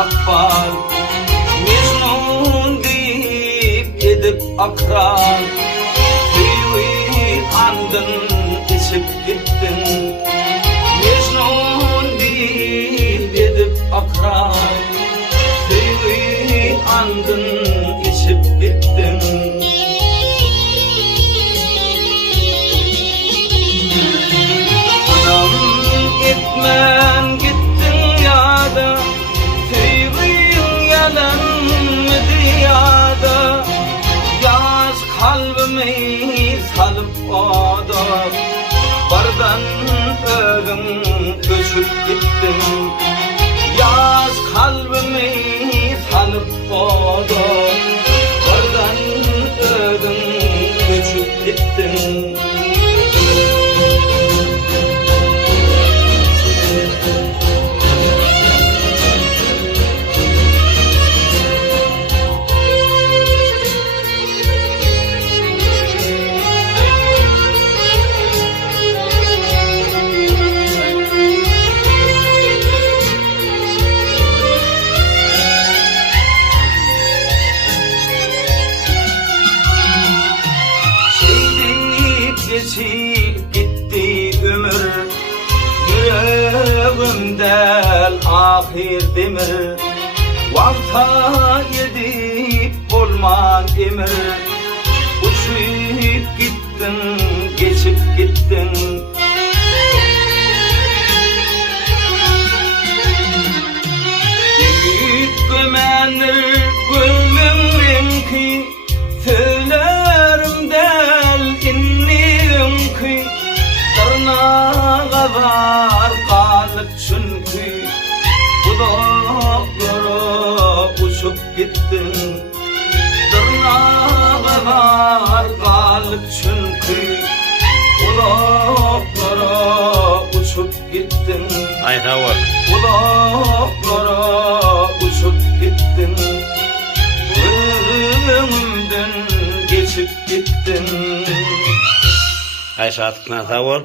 sakbal Mecnun deyip edip akran Tüyü andın içip gittin Mecnun deyip edip akran Tüyü andın içip gittin Anam etmen gittin yada Tüyün yalan diyada Yaz kalbimi salıp oda Bardan ögün göçüp gittin Yaz kalbimi salıp oda Bardan ögün göçüp gittin Geçip gitti ömür Yüreğimden ahir demir Varta yedip olman emir Uçup gittin, geçip gittin Büyük gömenir gönlümün ki Söylerim del innim ki Tırnağa var kalıp çünkü Budaklara uçup gittin Tırnağa var kalıp çünkü Budaklara uçup gittin Ayna var. Budaklara uçup gittin Ölümden geçip gittin Ayşe atına da var.